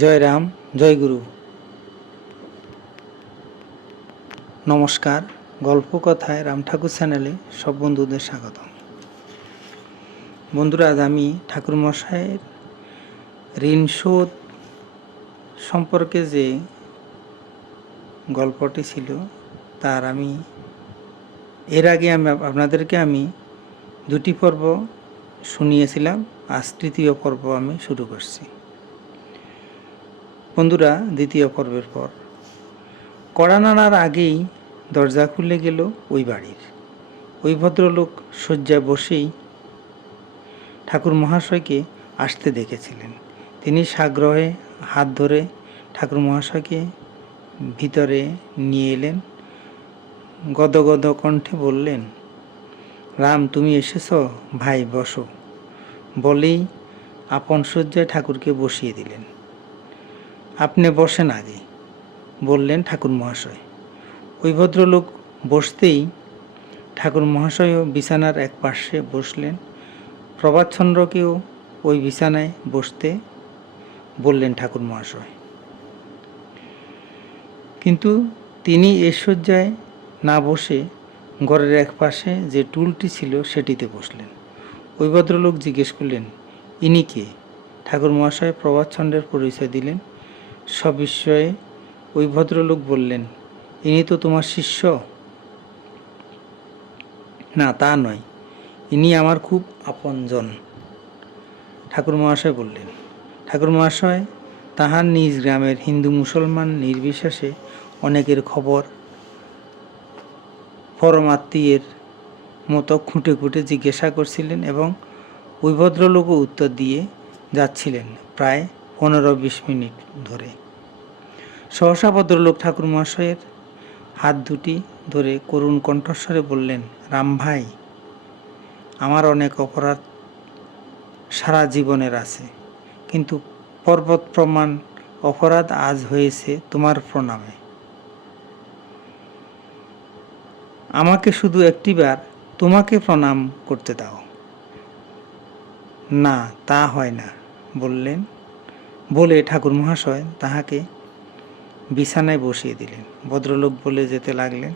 জয় রাম, জয় গুরু। নমস্কার। গল্প কথায় রাম ঠাকুর চ্যানেলে সব বন্ধুদের স্বাগত। বন্ধুরা, আজ আমি ঠাকুর মশাইয়ের ঋণ শোধ সম্পর্কে যে গল্পটি ছিল তার এর আগে আপনাদেরকে দুটি পর্ব শুনিয়েছিলাম। আজ তৃতীয় পর্ব আমি শুরু করছি। বন্ধুরা, দ্বিতীয় পর্বের পর কড়া নাড়ার আগেই দরজা খুলে গেল ওই বাড়ির। ওই ভদ্রলোক শয্যায় বসেই ঠাকুর মহাশয়কে আসতে দেখেছিলেন। তিনি সাগ্রহে হাত ধরে ঠাকুর মহাশয়কে ভিতরে নিয়ে এলেন। গদগদ কণ্ঠে বললেন, রাম, তুমি এসেছ? ভাই, বসো। বলেই আপন শয্যায় ঠাকুরকে বসিয়ে দিলেন। আপনি বসেন আগে, বললেন ঠাকুর মহাশয়। ওই ভদ্রলোক বসতেই ঠাকুর মহাশয়ও বিছানার এক পাশে বসলেন। প্রভাতচন্দ্রকেও ওই বিছানায় বসতে বললেন ঠাকুর মহাশয়। কিন্তু তিনি এ শয্যায় না বসে ঘরের এক পাশে যে টুলটি ছিল সেটিতে বসলেন। ওই ভদ্রলোক জিজ্ঞেস করলেন, ইনি কে? ঠাকুর মহাশয় প্রভাতচন্দ্রের পরিচয় দিলেন। সবিস্ময়ে ওই ভদ্রলোক বললেন, ইনি তো তোমার শিষ্য। না, তা নয়, ইনি আমার খুব আপনজন, ঠাকুর মহাশয় বললেন। ঠাকুর মহাশয় তাহার নিজ গ্রামের হিন্দু মুসলমান নির্বিশেষে অনেকের খবর পরমাত্মীয়ের মতো খুঁটে খুঁটে জিজ্ঞাসা করছিলেন এবং ওই ভদ্রলোকও উত্তর দিয়ে যাচ্ছিলেন প্রায় 15-20 মিনিট ধরে। সহসা ভদ্রলোক ঠাকুর মহাশয়ের হাত দুটি ধরে করুণ কণ্ঠস্বরে বললেন, রাম ভাই, আমার অনেক অপরাধ সারা জীবনের আছে, কিন্তু পর্বত প্রমাণ অপরাধ আজ হয়েছে তোমার প্রণামে। আমাকে শুধু একটিবার তোমাকে প্রণাম করতে দাও। না, তা হয় না, বলে ঠাকুর মহাশয় তাহাকে বিছানায় বসিয়ে দিলেন। ভদ্রলোক বলে যেতে লাগলেন,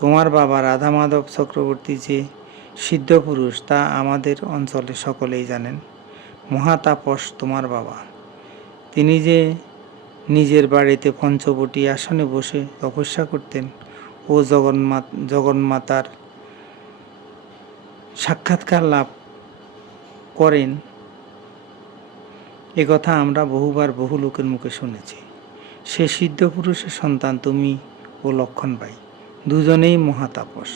তোমার বাবা রাধা মাধব চক্রবর্তী যে সিদ্ধ পুরুষ তা আমাদের অঞ্চলে সকলেই জানেন। মহাতাপস তোমার বাবা। তিনি যে নিজের বাড়িতে পঞ্চবটী আসনে বসে তপস্যা করতেন ও জগন্মাতার সাক্ষাৎকার লাভ করেন, একথা আমরা বহুবার বহু লোকের মুখে শুনেছি। সে সিদ্ধ পুরুষের সন্তান তুমি ও লক্ষণ ভাই, দুজনেই মহাতাপস।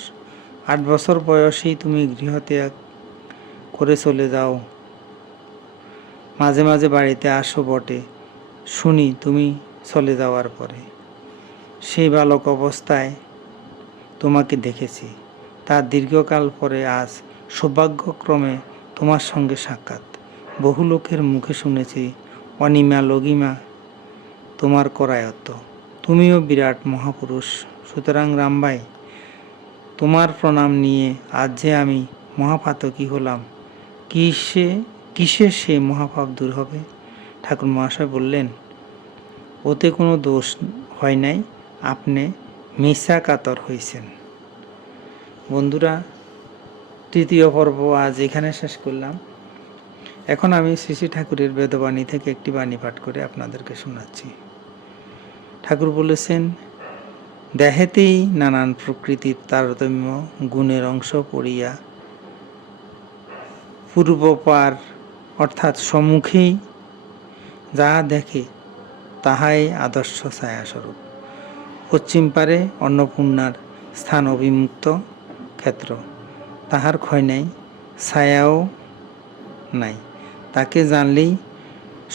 8 বছর বয়সেই তুমি গৃহত্যাগ করে চলে যাও। মাঝে মাঝে বাড়িতে আসো বটে, শুনি তুমি চলে যাওয়ার পরে। সেই বালক অবস্থায় তোমাকে দেখেছি। তার দীর্ঘকাল পরে আজ সৌভাগ্যক্রমে তোমার সঙ্গে সাক্ষাৎ। বহু লোকের মুখে শুনেছি অনিমা লঘিমা তোমার করায়ত্ত। তুমিও বিরাট মহাপুরুষ। সুতরাং রামভাই, তোমার প্রণাম নিয়ে আজ যে আমি মহাপাতকী হলাম, কিসে সে মহাপাপ দূর হবে? ঠাকুর মহাশয় বললেন, ওতে কোনো দোষ হয় নাই, আপনি মিশা কাতর হয়েছেন। বন্ধুরা, তৃতীয় পর্ব আজ এখানে শেষ করলাম। এখন আমি শ্রী শ্রী ঠাকুরের বেদবাণী থেকে একটি বাণী পাঠ করে আপনাদেরকে শোনাচ্ছি। ঠাকুর বলেছেন, দেহেতেই নানান প্রকৃতির তারতম্য গুণের অংশ পড়িয়া পূর্বপার অর্থাৎ সম্মুখেই যাহা দেখে তাহাই আদর্শ ছায়াস্বরূপ। পশ্চিম পারে অন্নপূর্ণার স্থান অবিমুক্ত ক্ষেত্র, তাহার ক্ষয় নাই, ছায়াও নাই। তাকে জানলেই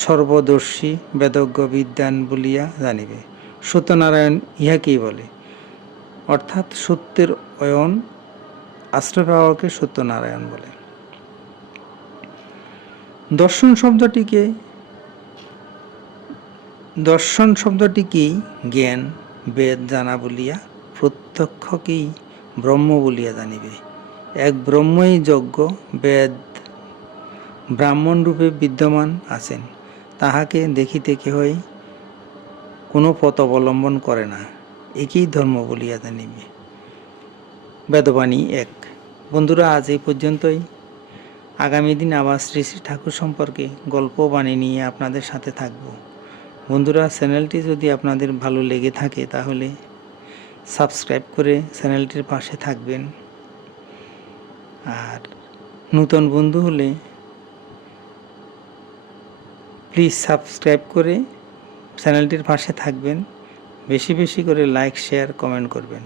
সর্বদর্শী বেদজ্ঞ বিদ্বান বলিয়া জানিবে। সত্যনারায়ণ ইহাকেই বলে, অর্থাৎ সত্যের অয়ন আশ্রয় পাওয়াকে সত্যনারায়ণ বলে। দর্শন শব্দটিকেই জ্ঞান বেদ জানা বলিয়া প্রত্যক্ষকেই ব্রহ্ম বলিয়া জানিবে। এক ব্রহ্মই যজ্ঞ বেদ ব্রাহ্মণ রূপে বিদ্যমান আছেন, তাহাকে দেখিতে কেহই কোনো পথ অবলম্বন করে না, একেই ধর্ম বলিয়া জানিবে। বেদবাণী 1। বন্ধুরা, আজ এই পর্যন্তই। আগামী দিন আবার শ্রী শ্রী ঠাকুর সম্পর্কে গল্প বাণী নিয়ে আপনাদের সাথে থাকব। বন্ধুরা, চ্যানেলটি যদি আপনাদের ভালো লেগে থাকে তাহলে সাবস্ক্রাইব করে চ্যানেলটির পাশে থাকবেন। আর নতুন বন্ধু হলে প্লিজ সাবস্ক্রাইব করে চ্যানেলটির পাশে থাকবেন। বেশি বেশি করে লাইক, শেয়ার, কমেন্ট করবেন।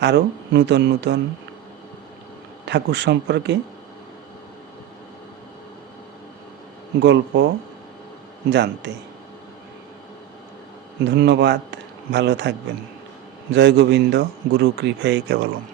আরও নতুন নতুন ঠাকুর সম্পর্কে গল্প জানতে। ধন্যবাদ, ভালো থাকবেন। জয় গোবিন্দ, গুরু কৃপায় কেবলম।